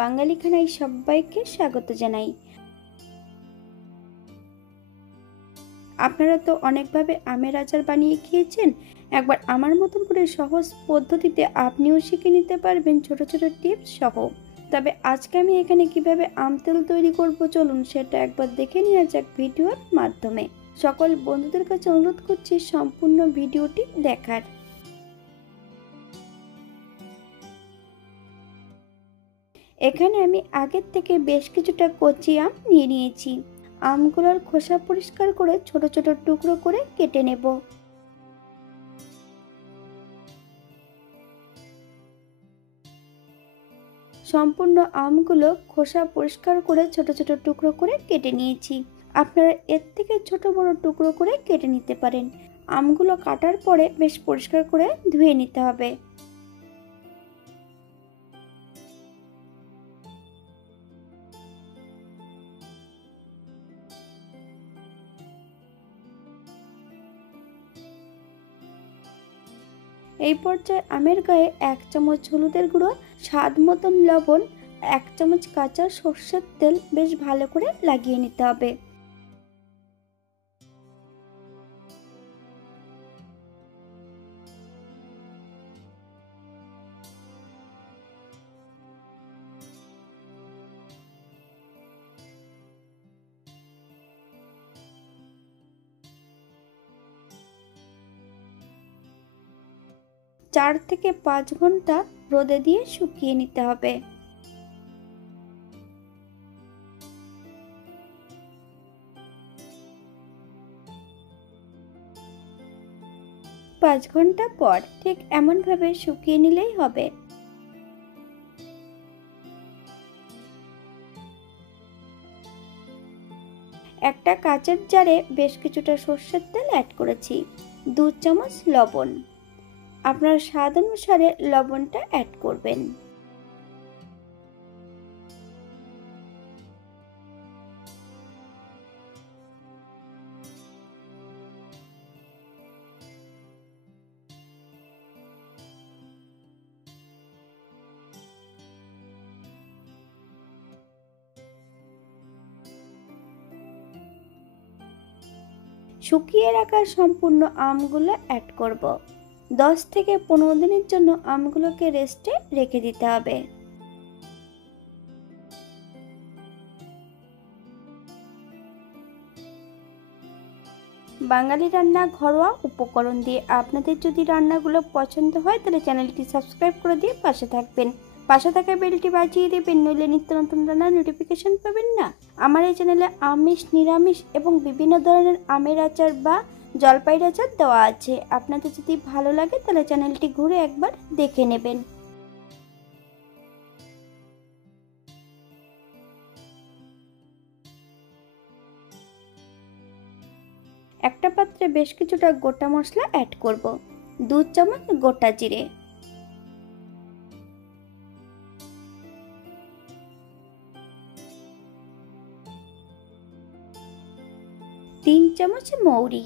বাঙালি খানায় সবাইকে স্বাগত জানাই। আপনারা তো অনেকভাবে আমের আচার বানিয়ে খেয়েছেন, একবার আমার মতন করে সহজ পদ্ধতিতে আপনিও শিখে নিতে পারবেন ছোট ছোট টিপস সহ। তবে আজকে আমি এখানে কিভাবে আম তেল তৈরি করব চলুন সেটা একবার দেখে নেওয়া যাক ভিডিওর মাধ্যমে। সকল বন্ধুদের কাছে অনুরোধ করছি সম্পূর্ণ ভিডিওটি দেখার। এখানে আমি আগের থেকে বেশ কিছুটা কচি আম নিয়ে নিয়েছি। আমগুলোর খোসা পরিষ্কার করে ছোট ছোট টুকরো করে কেটে নেব। সম্পূর্ণ আমগুলো খোসা পরিষ্কার করে ছোট ছোট টুকরো করে কেটে নিয়েছি। আপনারা এর থেকে ছোট বড় টুকরো করে কেটে নিতে পারেন। আমগুলো কাটার পরে বেশ পরিষ্কার করে ধুয়ে নিতে হবে। এই পর্যায়ে আমের গায়ে 1 চামচ হলুদের গুঁড়ো, স্বাদ মতন লবণ, 1 চামচ কাঁচা সর্ষের তেল বেশ ভালো করে লাগিয়ে নিতে হবে। চার থেকে 5 ঘন্টা রোদে দিয়ে শুকিয়ে নিতে হবে। পাঁচ ঘন্টা পর ঠিক এমনভাবে শুকিয়ে নিলেই হবে। একটা কাচের জারে বেশ কিছুটা সর্ষের তেল অ্যাড করেছি, 2 চামচ লবণ। আপনার স্বাদ অনুসারে লবণটা অ্যাড করবেন। শুকিয়ে রাখা সম্পূর্ণ আমগুলো অ্যাড করব। 10 থেকে 15 দিনের জন্য আমগুলোকে রেস্টে রেখে দিতে হবে। বাঙালি রান্না ঘরোয়া উপকরণ দিয়ে আপনাদের যদি রান্নাগুলো পছন্দ হয় তাহলে চ্যানেলটি সাবস্ক্রাইব করে দিয়ে পাশে থাকবেন। পাশে থাকা বেলটি বাজিয়ে দেবেন, নইলে নিত্য নতুন রান্নার নোটিফিকেশন পাবেন না। আমার এই চ্যানেলে আমিষ, নিরামিষ এবং বিভিন্ন ধরনের আমের আচার বা জলপাইয়ের আচার দেওয়া আছে। আপনাদের যদি ভালো লাগে তাহলে চ্যানেলটি ঘুরে একবার দেখে নেবেন। একটা পাত্রে বেশ কিছুটা গোটা মশলা অ্যাড করব। 2 চামচ গোটা জিরে, 3 চামচ মৌরি,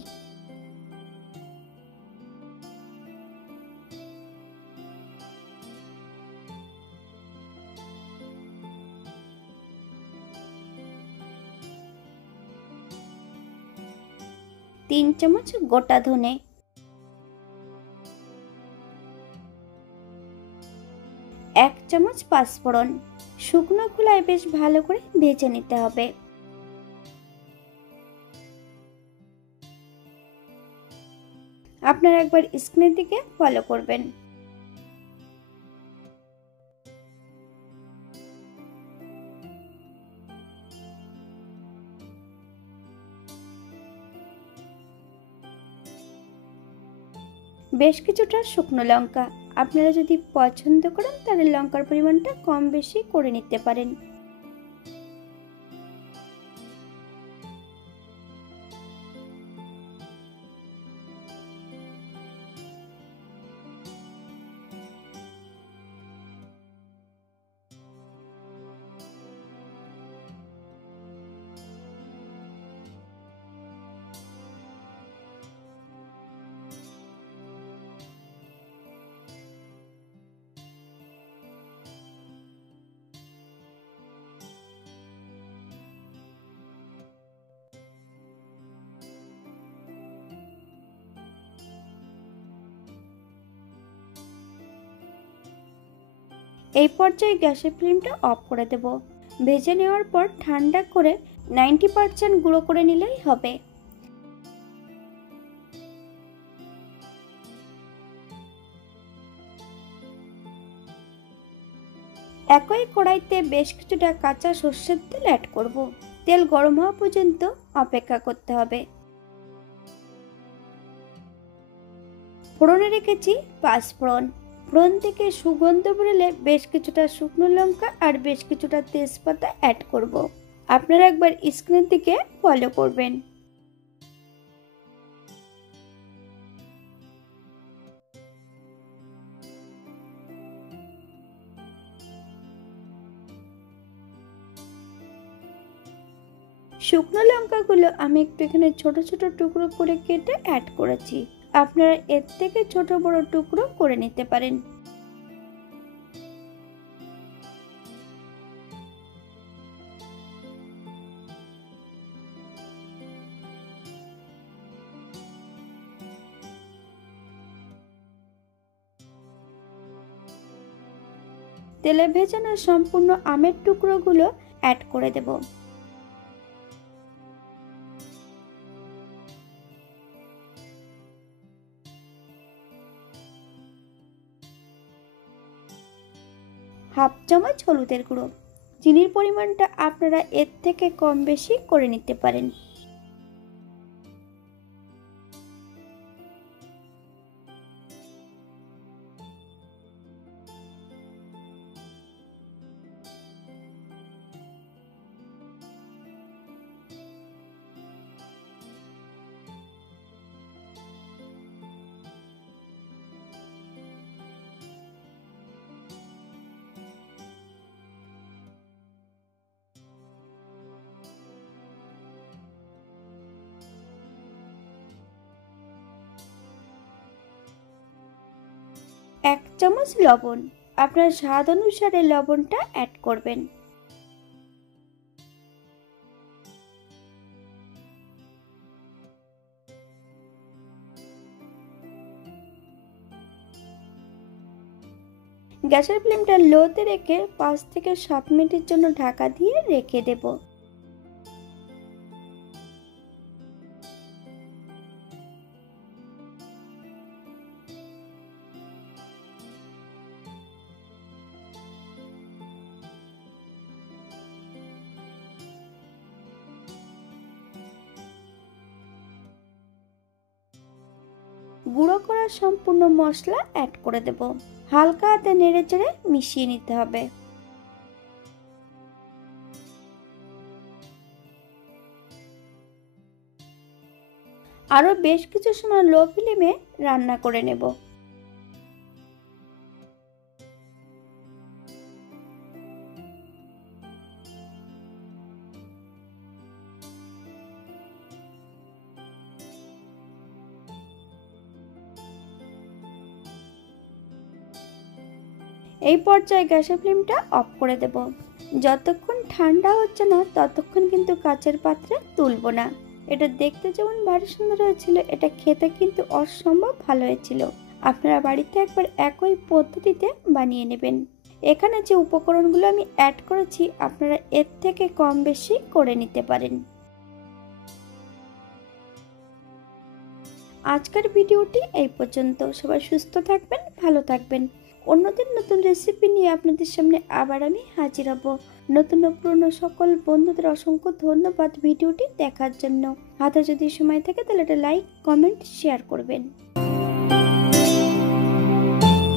3 চামচ গোটা ধনে, 1 চামচ পাঁচফোড়ন। শুকনো খোলায় বেশ ভালো করে ভেজে নিতে হবে। আপনারা একবার স্ক্রিনের দিকে ফলো করবেন। বেশ কিছুটা শুকনো লঙ্কা, আপনারা যদি পছন্দ করেন তাহলে লঙ্কার পরিমাণটা কম বেশি করে নিতে পারেন। এই পর্যায়ে গ্যাসের ফ্লেমটা অফ করে দেব। ভেজে নেওয়ার পর ঠান্ডা করে 90% গুঁড়ো করে নিলেই হবে। একই কড়াইতে বেশ কিছুটা কাঁচা সর্ষের তেল অ্যাড করব। তেল গরম হওয়া পর্যন্ত অপেক্ষা করতে হবে। ফোড়নে রেখেছি পাঁচফোড়ন। ফোড়ন থেকে সুগন্ধ বেরোলে বেশ কিছুটা শুকনো লঙ্কা আর বেশ কিছুটা তেজপাতা অ্যাড করব। আপনারা একবার স্ক্রিনের দিকে ফলো করবেন। শুকনো লঙ্কাগুলো আমি একটু এখানে ছোট ছোট টুকরো করে কেটে অ্যাড করেছি। আপনারা এর থেকে ছোট বড় টুকরো করে নিতে পারেন। তেলে ভেজানো সম্পূর্ণ আমের টুকরোগুলো অ্যাড করে দেব। হাফ চামচ হলুদের গুঁড়ো। চিনির পরিমাণটা আপনারা এর থেকে কম বেশি করে নিতে পারেন। এক চামচ লবণ। আপনার স্বাদ অনুসারে লবণটা অ্যাড করবেন। গ্যাসের ফ্লেমটা লোতে রেখে 5 থেকে 7 মিনিটের জন্য ঢাকা দিয়ে রেখে দেব। গুঁড়ো করা সম্পূর্ণ মশলা অ্যাড করে দেব। হালকা হাতে নেড়েচেড়ে মিশিয়ে নিতে হবে। আরো বেশ কিছু সময় লো ফ্লেমে রান্না করে নেব। এই পর্যায়ে গ্যাসের ফ্লেমটা অফ করে দেব। যতক্ষণ ঠান্ডা হচ্ছে না ততক্ষণ কিন্তু কাচের পাত্রে তুলব না। এটা দেখতে যেমন ভারী সুন্দর হয়েছিল, এটা খেতে কিন্তু অসম্ভব ভালো হয়েছিল। আপনারা বাড়িতে একবার একই পদ্ধতিতে বানিয়ে নেবেন। এখানে যে উপকরণগুলো আমি অ্যাড করেছি আপনারা এর থেকে কম বেশি করে নিতে পারেন। আজকের ভিডিওটি এই পর্যন্ত। সবাই সুস্থ থাকবেন, ভালো থাকবেন। অন্যদিন নতুন রেসিপি নিয়ে আপনাদের সামনে আবার আমি হাজির হব। নতুন ও পুরনো সকল বন্ধুদের অসংখ্য ধন্যবাদ ভিডিওটি দেখার জন্য। হাতে যদি সময় থাকে তাহলে একটা লাইক, কমেন্ট, শেয়ার করবেন।